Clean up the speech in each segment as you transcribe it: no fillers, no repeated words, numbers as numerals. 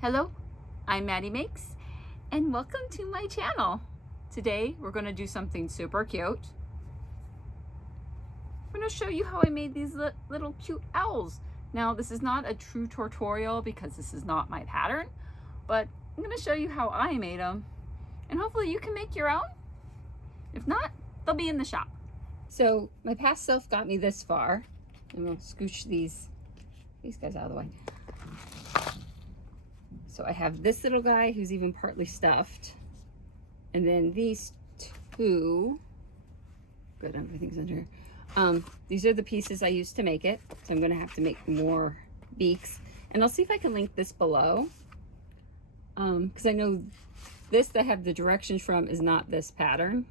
Hello, I'm Maddie Makes, and welcome to my channel. Today we're going to do something super cute. I'm going to show you how I made these little cute owls. Now this is not a true tutorial because this is not my pattern, but I'm going to show you how I made them, and hopefully you can make your own. If not, they'll be in the shop. So my past self got me this far. I'm going to scooch these guys out of the way. So I have this little guy who's even partly stuffed. And then these two, good, everything's under here. These are the pieces I used to make it. So I'm gonna have to make more beaks. And I'll see if I can link this below. Because I know this that I have the directions from is not this pattern,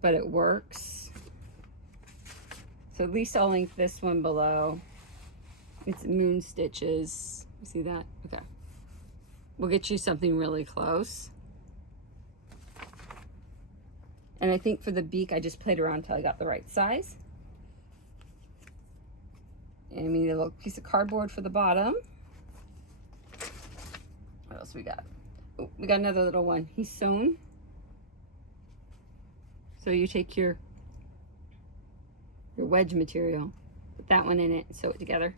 but it works. So at least I'll link this one below. It's moon stitches. You see that? Okay. We'll get you something really close. And I think for the beak, I just played around until I got the right size. And I mean a little piece of cardboard for the bottom. What else we got? Oh, we got another little one. He's sewn. So you take your wedge material, put that one in it, and sew it together.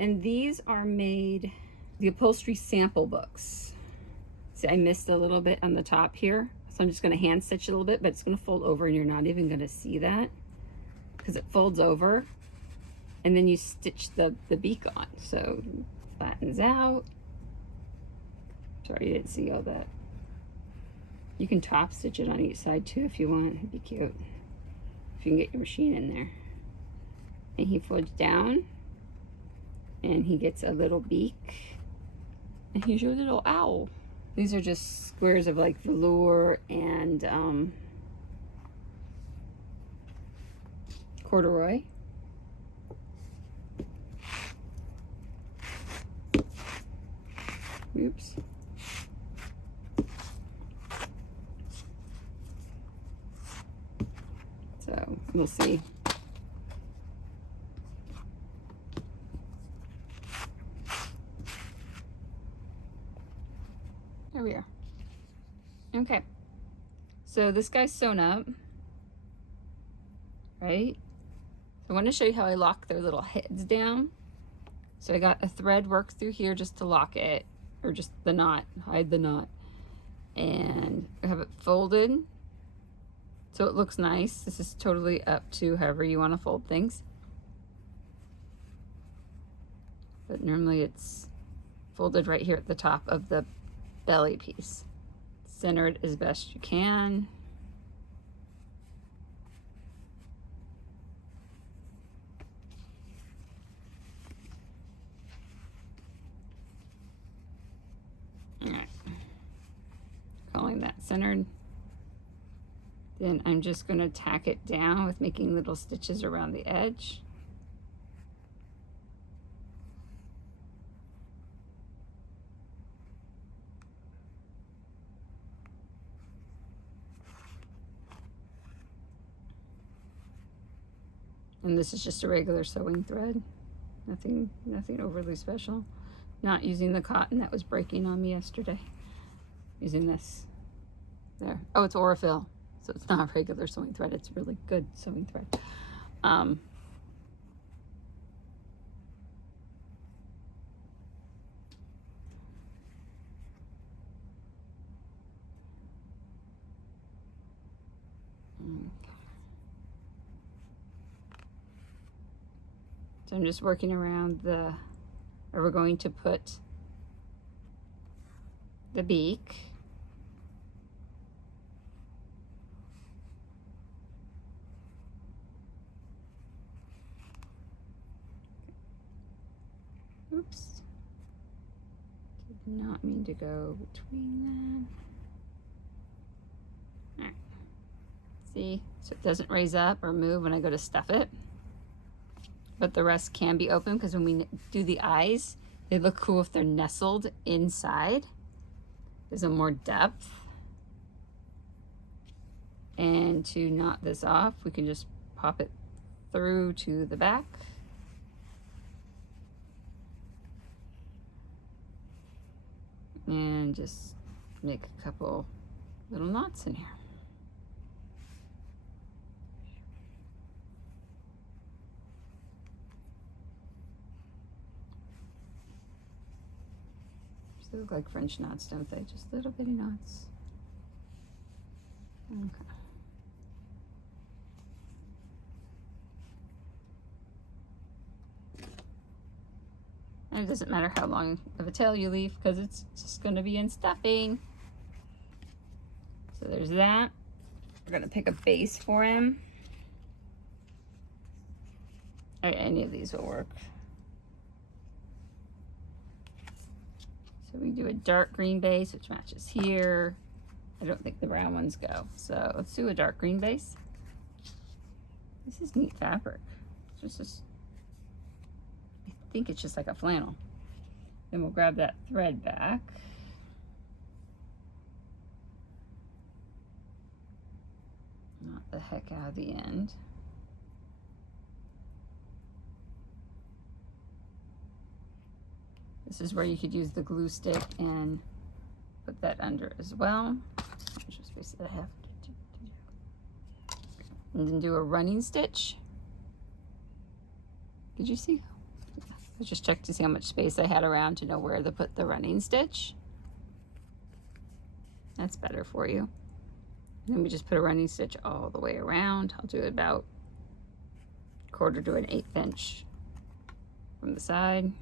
And these are made, the upholstery sample books. See, I missed a little bit on the top here. So I'm just gonna hand stitch a little bit, but it's gonna fold over and you're not even gonna see that because it folds over. And then you stitch the beak on. So it flattens out. Sorry you didn't see all that. You can top stitch it on each side too if you want, it'd be cute. If you can get your machine in there. And he folds down. And he gets a little beak, and here's your little owl. These are just squares of like velour and corduroy. Oops. So we'll see. There we are. Okay. So this guy's sewn up, right? So I want to show you how I lock their little heads down. So I got a thread worked through here just to lock it, or just the knot, hide the knot. And I have it folded so it looks nice. This is totally up to however you want to fold things. But normally it's folded right here at the top of the belly piece. Center it as best you can. All right, calling that centered. Then I'm just going to tack it down with making little stitches around the edge. And this is just a regular sewing thread. Nothing overly special. Not using the cotton that was breaking on me yesterday. Using this. There. Oh, it's Orifil. So it's not regular sewing thread. It's really good sewing thread. So I'm just working around where we're going to put the beak. Oops. Did not mean to go between them. All right. See, so it doesn't raise up or move when I go to stuff it. But the rest can be open because when we do the eyes, they look cool if they're nestled inside. There's a more depth. And to knot this off, we can just pop it through to the back. and just make a couple little knots in here. They look like French knots, don't they? Just little bitty knots. Okay. And it doesn't matter how long of a tail you leave because it's just going to be in stuffing. So there's that. We're going to pick a base for him. Or any of these will work. So we do a dark green base, which matches here. I don't think the brown ones go. So let's do a dark green base. This is neat fabric. It's just, I think it's just like a flannel. Then we'll grab that thread back. Knot the heck out of the end. This is where you could use the glue stick and put that under as well. Extra space that I have. And then do a running stitch. Did you see? I just checked to see how much space I had around to know where to put the running stitch. That's better for you. And then we just put a running stitch all the way around. I'll do about 1/4 to an 1/8 inch from the side.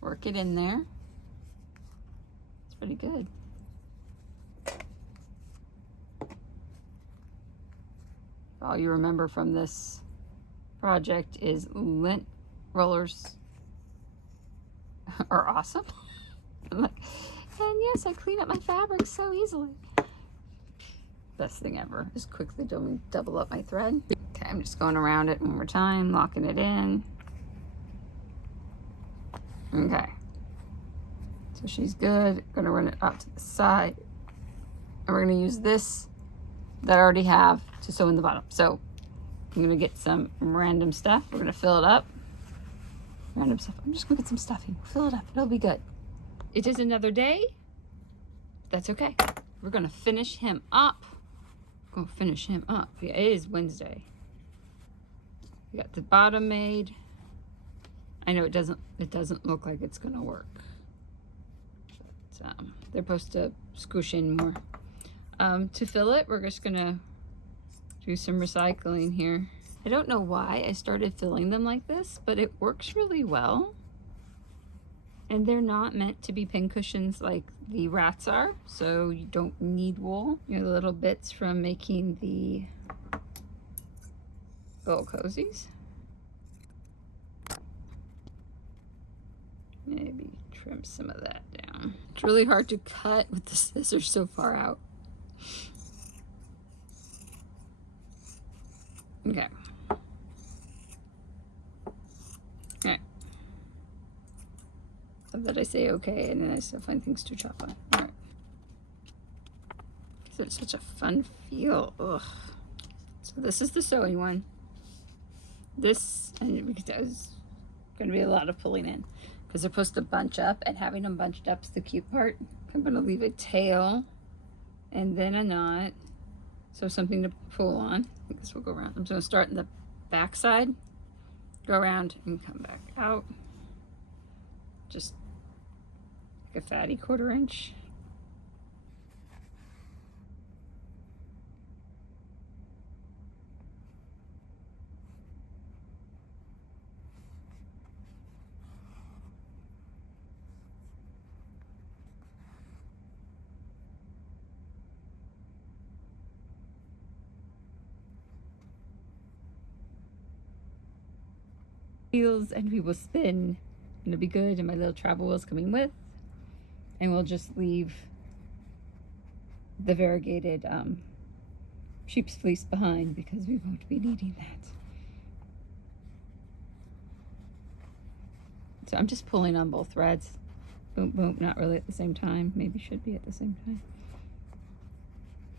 Work it in there. It's pretty good. All you remember from this project is lint rollers are awesome. I'm like, and yes, I clean up my fabric so easily. Best thing ever. Just quickly double up my thread. Okay, I'm just going around it one more time, locking it in. Okay, so she's good. Gonna run it out to the side, and we're gonna use this that I already have to sew in the bottom. So I'm gonna get some random stuff. We're gonna fill it up. Random stuff. I'm just gonna get some stuffing. Fill it up. It'll be good. It is another day. That's okay. We're gonna finish him up. Gonna finish him up. Yeah, it is Wednesday. We got the bottom made. I know it doesn't look like it's gonna work. But, they're supposed to squish in more. To fill it, we're just gonna do some recycling here. I don't know why I started filling them like this, but it works really well. And they're not meant to be pin cushions like the rats are, so you don't need wool. You know, the little bits from making the little cozies. Maybe trim some of that down. It's really hard to cut with the scissors so far out. Okay. Alright. So that I say okay and then I still find things to chop on. Alright. It's such a fun feel. Ugh. So this is the sewing one. This, and because there's going to be a lot of pulling in because they're supposed to bunch up, and having them bunched up is the cute part. I'm going to leave a tail and then a knot, so something to pull on. I guess we'll go around. I'm just going to start in the back side, go around and come back out. Just like a fatty 1/4 inch. Wheels, and we will spin, and it'll be good, and my little travel wheel's coming with, and we'll just leave the variegated sheep's fleece behind because we won't be needing that. So I'm just pulling on both threads. Boom, boom, not really at the same time. Maybe should be at the same time.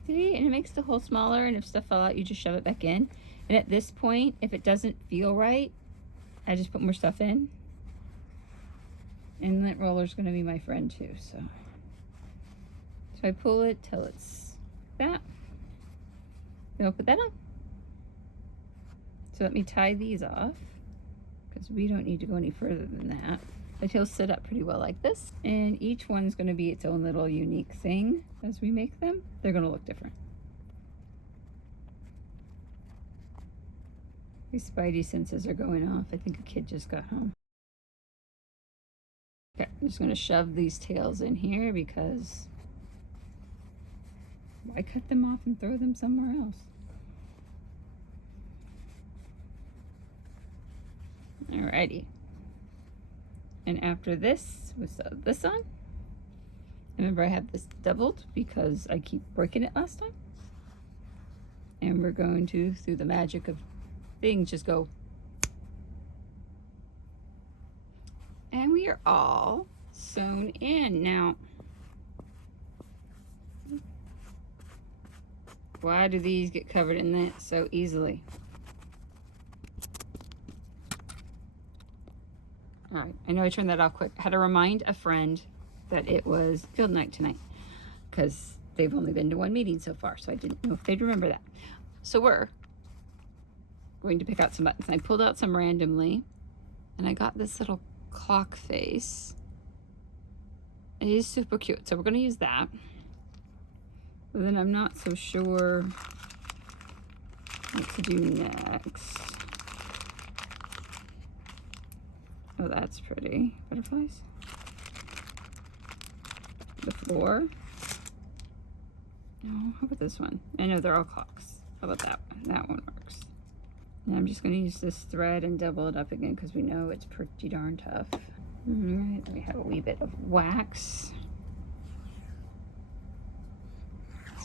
See, and it makes the hole smaller, and if stuff fell out, you just shove it back in. And at this point, if it doesn't feel right, I just put more stuff in. And that roller's gonna be my friend too, so. So I pull it till it's that. Then I'll put that on. So let me tie these off, because we don't need to go any further than that. But he'll sit up pretty well like this. And each one's gonna be its own little unique thing as we make them. They're gonna look different. These spidey senses are going off. I think a kid just got home. Okay, I'm just gonna shove these tails in here because why cut them off and throw them somewhere else? Alrighty. And after this, we sew this on. Remember I have this doubled because I keep breaking it last time. And we're going to, through the magic of things, just go. And we are all sewn in. Now, why do these get covered in that so easily? All right, I know I turned that off quick. I had to remind a friend that it was field night tonight because they've only been to one meeting so far, so I didn't know if they'd remember that. So we're going to pick out some buttons. I pulled out some randomly, and I got this little clock face. It is super cute, so we're going to use that. But then I'm not so sure what to do next. Oh, that's pretty. Butterflies. The floor. No, how about this one? I know they're all clocks. How about that one? That one works. Now I'm just going to use this thread and double it up again because we know it's pretty darn tough. All right, we have a wee bit of wax.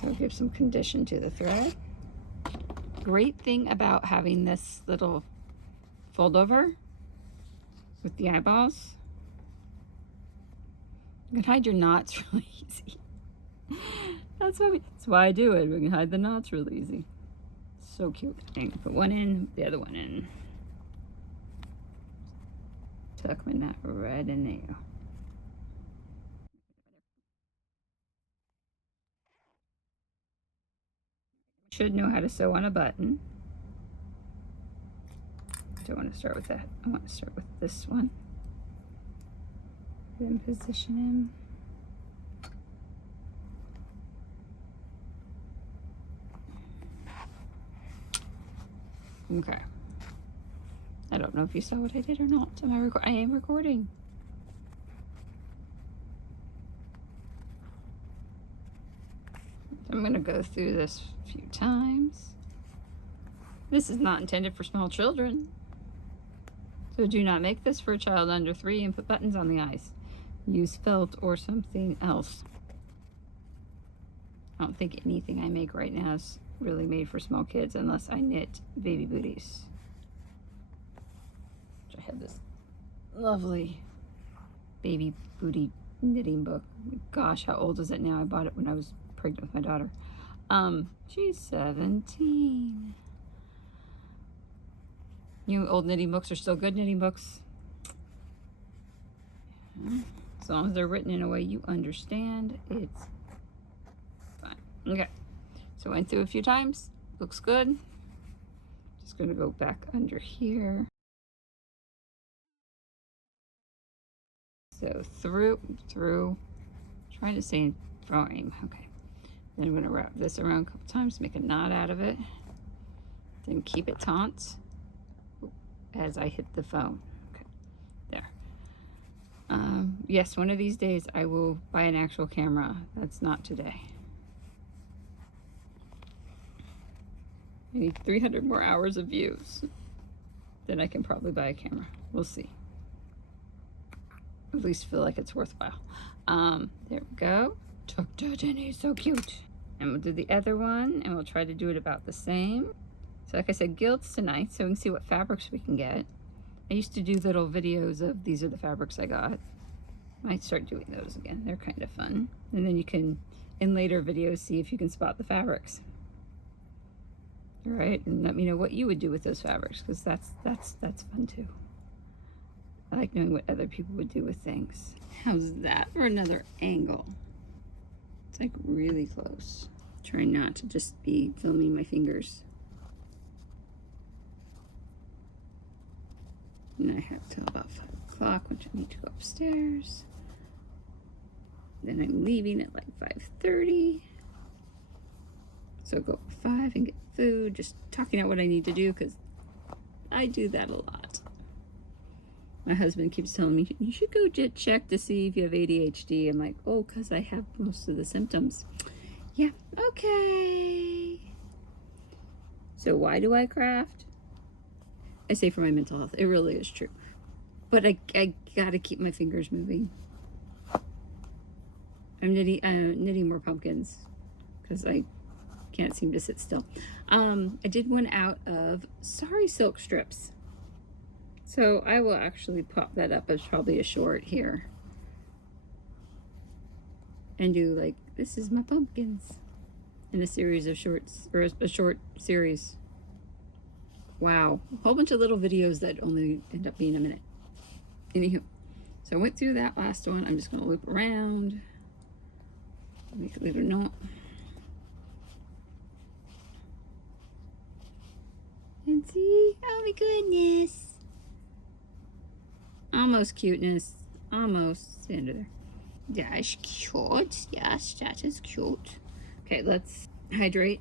So give some condition to the thread. Great thing about having this little fold over with the eyeballs, you can hide your knots really easy. That's why I do it. We can hide the knots really easy. So cute. And put one in, the other one in. Tuck my knot right in there. Should know how to sew on a button. Don't want to start with that. I want to start with this one. Then position him. Okay. I don't know if you saw what I did or not. I am recording. I'm going to go through this a few times. This is not intended for small children. So do not make this for a child under 3 and put buttons on the eyes. Use felt or something else. I don't think anything I make right now is really made for small kids unless I knit baby booties. I have this lovely baby booty knitting book. Gosh, how old is it now? I bought it when I was pregnant with my daughter. She's 17. You know, old knitting books are still good knitting books. Yeah. As long as they're written in a way you understand, it's fine. Okay, so I went through a few times. Looks good. Just gonna go back under here. So through, trying to stay in frame. Okay. Then I'm gonna wrap this around a couple times, make a knot out of it. Then keep it taut as I hit the phone. Okay, there. Yes, one of these days I will buy an actual camera. That's not today. I need 300 more hours of views. Then I can probably buy a camera. We'll see. At least feel like it's worthwhile. There we go. Tucked it in, he's so cute. And we'll do the other one, and we'll try to do it about the same. So like I said, gilts tonight, so we can see what fabrics we can get. I used to do little videos of these are the fabrics I got. I might start doing those again. They're kind of fun. And then you can, in later videos, see if you can spot the fabrics. All right, and let me know what you would do with those fabrics, because that's fun too. I like knowing what other people would do with things. How's that for another angle? It's like really close. Trying not to just be filming my fingers. And I have till about 5 o'clock, which I need to go upstairs. Then I'm leaving at like 5:30. So go at 5 and get food, just talking out what I need to do, because I do that a lot. My husband keeps telling me, you should go get checked to see if you have ADHD. I'm like, oh, because I have most of the symptoms. Yeah, okay. So why do I craft? I say for my mental health. It really is true. But I gotta keep my fingers moving. I'm knitting more pumpkins because I can't seem to sit still. I did one out of sari silk strips. So I will actually pop that up as probably a short here. And do like, this is my pumpkins. In a series of shorts, or a short series. Wow, a whole bunch of little videos that only end up being a minute. Anywho, so I went through that last one. I'm just gonna loop around. Make a little knot. And see, oh my goodness. Almost cuteness, almost. Stay under there. That's cute, yes, that is cute. Okay, let's hydrate.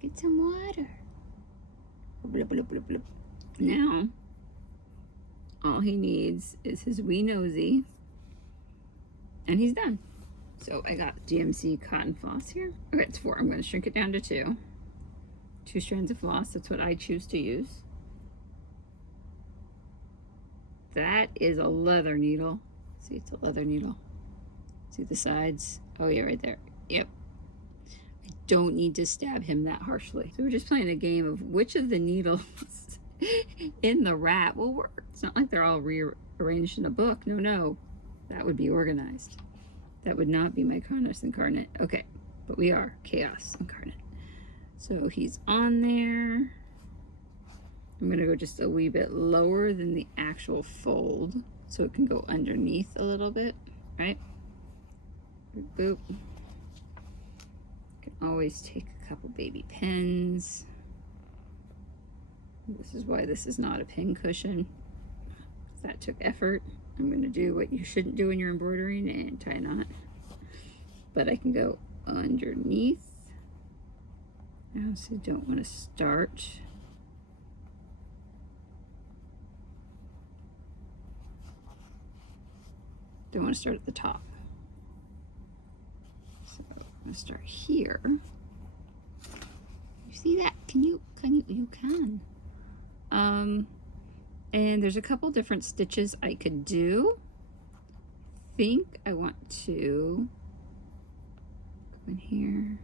Get some water. Blub, blub, blub, blub. Now, all he needs is his wee nosy, and he's done. So I got GMC cotton floss here. Okay, it's 4. I'm going to shrink it down to 2. 2 strands of floss. That's what I choose to use. That is a leather needle. See, it's a leather needle. See the sides? Oh yeah, right there. Yep. I don't need to stab him that harshly. So we're just playing a game of which of the needles in the wrap will work. It's not like they're all rearranged in a book. No, no. That would be organized. That would not be my Chaos incarnate. Okay, but we are Chaos incarnate. So he's on there. I'm gonna go just a wee bit lower than the actual fold so it can go underneath a little bit, right? Boop, boop. You can always take a couple baby pins. This is why this is not a pin cushion. That took effort. I'm gonna do what you shouldn't do when you're embroidering and tie a knot. But I can go underneath. I also don't want to start. Don't want to start at the top. So I'm going to start here. You see that? You can. And there's a couple different stitches I could do. I think I want to go in here,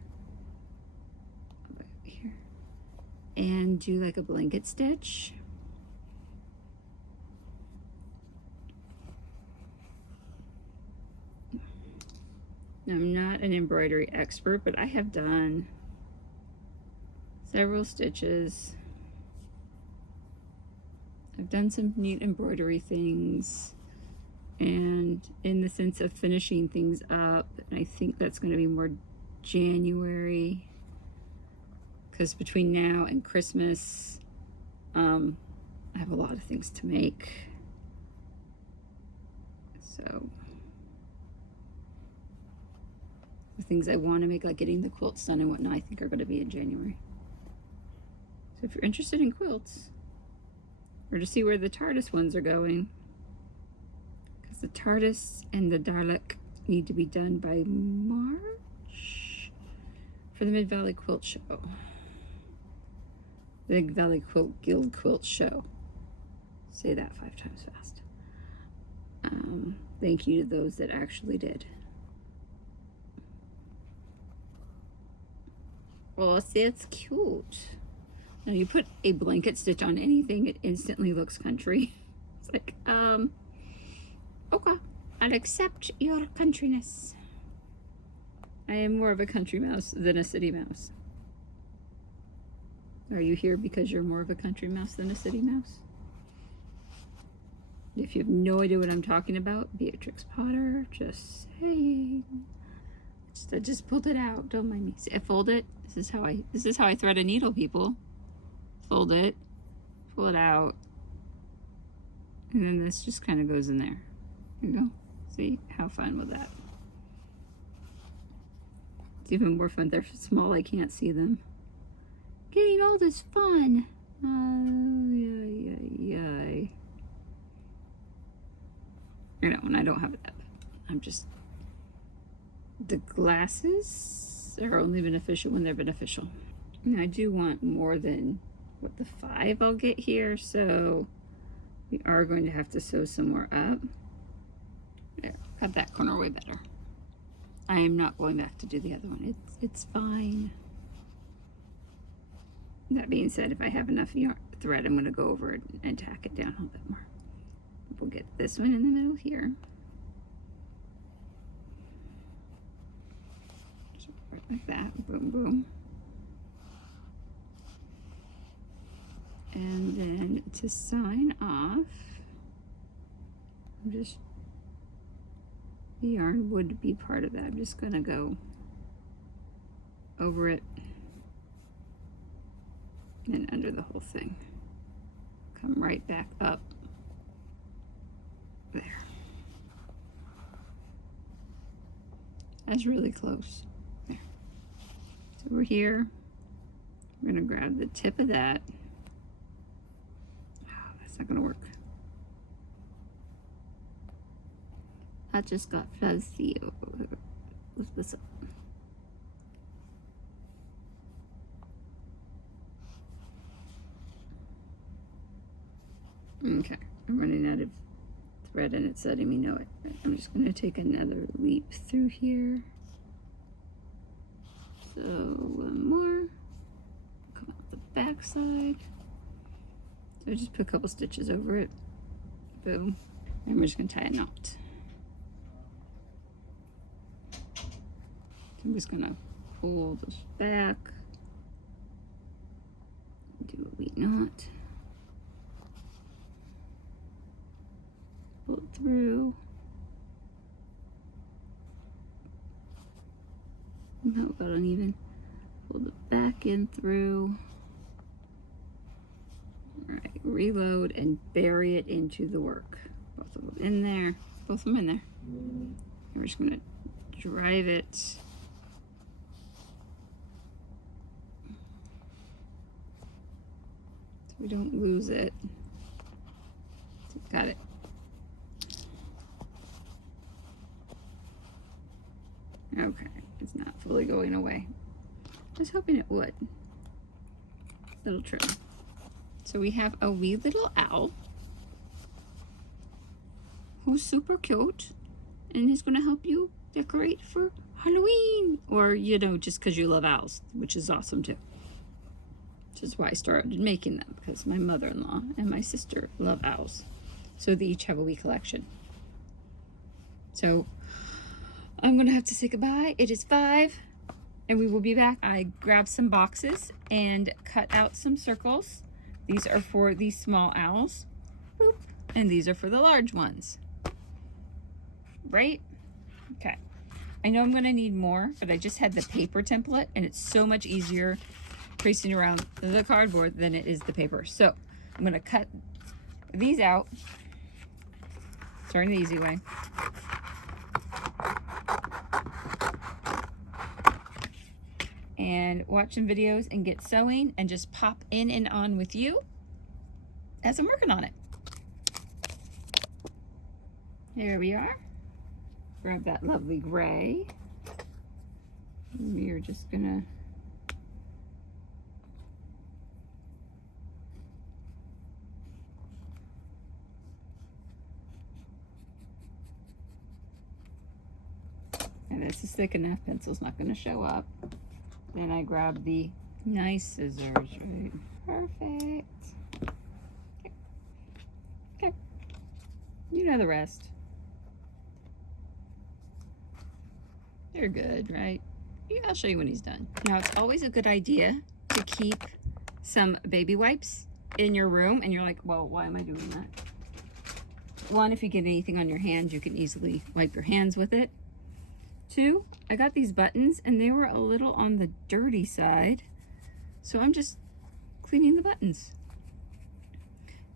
over here, and do like a blanket stitch. Now, I'm not an embroidery expert, but I have done several stitches. I've done some neat embroidery things, and in the sense of finishing things up, and I think that's going to be more January, because between now and Christmas, I have a lot of things to make. So the things I want to make, like getting the quilts done and whatnot, I think are going to be in January. So if you're interested in quilts, or to see where the TARDIS ones are going, because the TARDIS and the Dalek need to be done by March for the Mid-Valley Quilt Show. The Mid-Valley Quilt Guild Quilt Show. Say that 5 times fast. Thank you to those that actually did. Oh, see, it's cute. Now you put a blanket stitch on anything, it instantly looks country. It's like, okay, I'll accept your countryness. I am more of a country mouse than a city mouse. Are you here because you're more of a country mouse than a city mouse? If you have no idea what I'm talking about, Beatrix Potter, just saying. I just pulled it out. Don't mind me. See, I fold it. This is how I thread a needle, people. Fold it, pull it out, and then this just kind of goes in there. There you go. See, how fun with that? It's even more fun. They're small, I can't see them. Getting old is fun. Yay. I know, and I don't have it up. I'm just... The glasses are only beneficial when they're beneficial. And I do want more than, what, the 5 I'll get here, so we are going to have to sew some more up. There, got that corner way better. I am not going back to do the other one. It's fine. That being said, if I have enough thread, I'm going to go over it and tack it down a little bit more. We'll get this one in the middle here. Just right like that. Boom, boom. And then to sign off, I'm just, the yarn would be part of that. I'm just going to go over it and under the whole thing. Come right back up. There. That's really close. There. So we're here. We're going to grab the tip of that. Oh, that's not going to work. I just got fuzzy. Lift this up. Okay, I'm running out of thread and it's letting me know it. I'm just going to take another leap through here. So one more. Come out the back side. So I just put a couple stitches over it. Boom. And we're just going to tie a knot. I'm just going to pull this back. Do a wee knot. Pull it through. No, got uneven. Pull it back in through. Alright, reload and bury it into the work. Both of them in there. Both of them in there. And we're just going to drive it. So we don't lose it. Got it. Okay, it's not fully going away. I was hoping it would. Little trim. So we have a wee little owl who's super cute and is going to help you decorate for Halloween, or you know, just because you love owls, which is awesome too. Which is why I started making them, because my mother-in-law and my sister love owls, so they each have a wee collection. So I'm gonna have to say goodbye. It is 5 and we will be back. I grabbed some boxes and cut out some circles. These are for these small owls. Boop. And these are for the large ones. Right? Okay. I know I'm gonna need more, but I just had the paper template and it's so much easier tracing around the cardboard than it is the paper. So I'm gonna cut these out. Starting the easy way. And watch some videos and get sewing and just pop in and on with you as I'm working on it. There we are. Grab that lovely gray. We are just gonna and this is thick enough, pencil's not gonna show up. Then I grab the nice scissors, right? Perfect. Okay. Okay. You know the rest. They're good, right? Yeah, I'll show you when he's done. Now, it's always a good idea to keep some baby wipes in your room. And you're like, well, why am I doing that? One, if you get anything on your hands, you can easily wipe your hands with it. Two, I got these buttons and they were a little on the dirty side. So I'm just cleaning the buttons.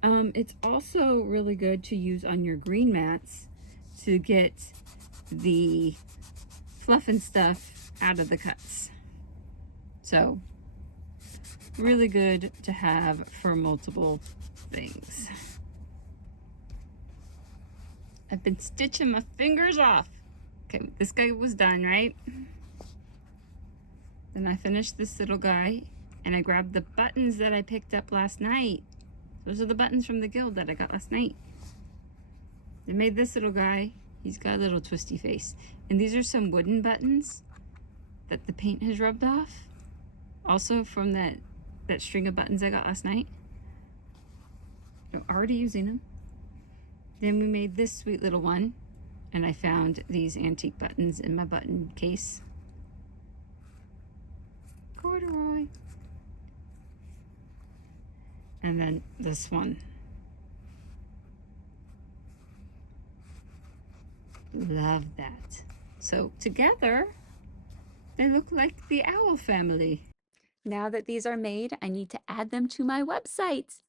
It's also really good to use on your green mats to get the fluff and stuff out of the cuts. So really good to have for multiple things. I've been stitching my fingers off. Okay, this guy was done, right? Then I finished this little guy and I grabbed the buttons that I picked up last night. Those are the buttons from the guild that I got last night. I made this little guy. He's got a little twisty face. And these are some wooden buttons that the paint has rubbed off. Also from that string of buttons I got last night. I'm already using them. Then we made this sweet little one. And I found these antique buttons in my button case. Corduroy. And then this one. Love that. So together, they look like the owl family. Now that these are made, I need to add them to my website.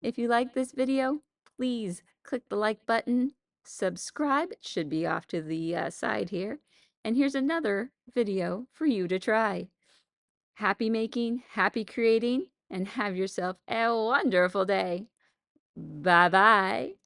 If you like this video, please click the like button. Subscribe, it should be off to the side here. And here's another video for you to try. Happy making, happy creating, and have yourself a wonderful day. Bye-bye.